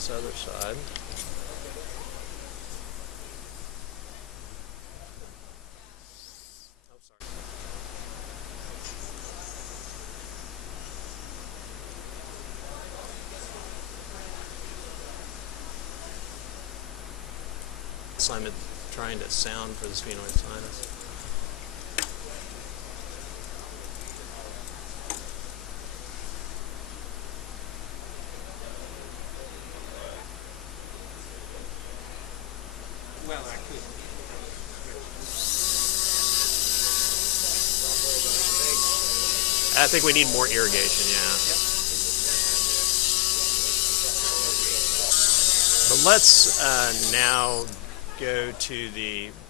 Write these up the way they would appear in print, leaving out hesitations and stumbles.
this other side. I'm trying to sound for the sphenoid sinus. Well, I could. I think we need more irrigation, yeah. Yep. But let's now go to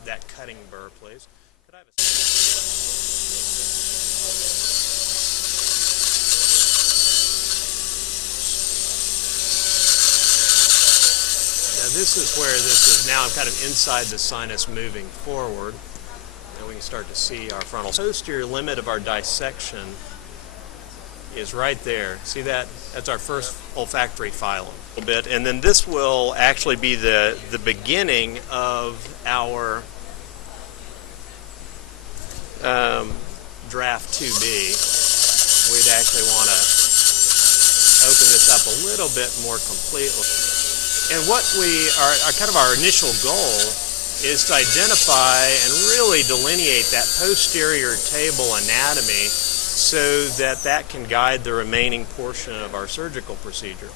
that cutting burr, please. Could I have Now this is where this is now kind of inside the sinus moving forward. And we can start to see our frontal. Posterior limit of our dissection is right there. See that? That's our first olfactory phylum. A little bit, and then this will actually be the beginning of our Draf IIb. We'd actually want to open this up a little bit more completely. And what our initial goal is to identify and really delineate that posterior table anatomy so that can guide the remaining portion of our surgical procedure.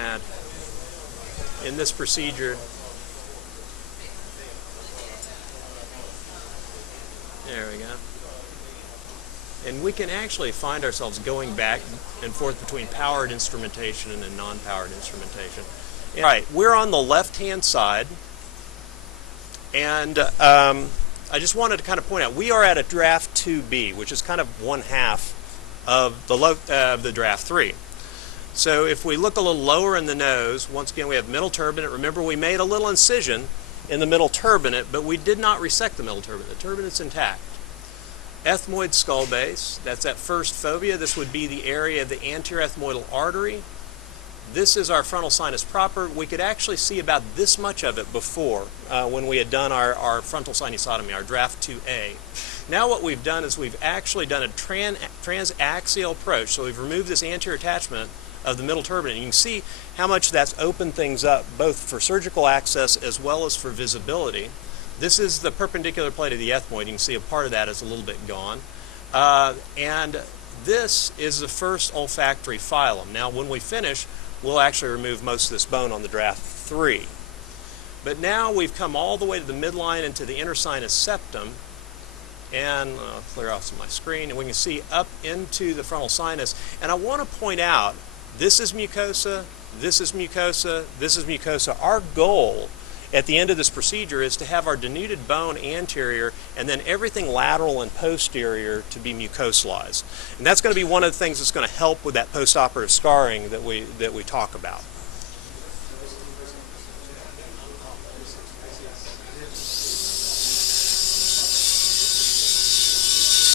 And in this procedure, there we go. And we can actually find ourselves going back and forth between powered instrumentation and non-powered instrumentation. All right, we're on the left-hand side. And I just wanted to kind of point out, we are at a Draf IIb, which is kind of one half of the Draf III. So if we look a little lower in the nose, once again we have middle turbinate. Remember, we made a little incision in the middle turbinate, but we did not resect the middle turbinate. The turbinate's intact. Ethmoid skull base, that's that first fovea. This would be the area of the anterior ethmoidal artery. This is our frontal sinus proper. We could actually see about this much of it before when we had done our frontal sinusotomy, our Draf IIa. Now what we've done is we've actually done a transaxial approach. So we've removed this anterior attachment of the middle turbinate. You can see how much that's opened things up both for surgical access as well as for visibility. This is the perpendicular plate of the ethmoid. You can see a part of that is a little bit gone. And this is the first olfactory phylum. Now when we finish, we'll actually remove most of this bone on the Draf III. But now we've come all the way to the midline into the inner sinus septum, and I'll clear off some of my screen, and we can see up into the frontal sinus. And I want to point out, this is mucosa, this is mucosa, this is mucosa. Our goal at the end of this procedure is to have our denuded bone anterior and then everything lateral and posterior to be mucosalized. And that's going to be one of the things that's going to help with that postoperative scarring that we talk about.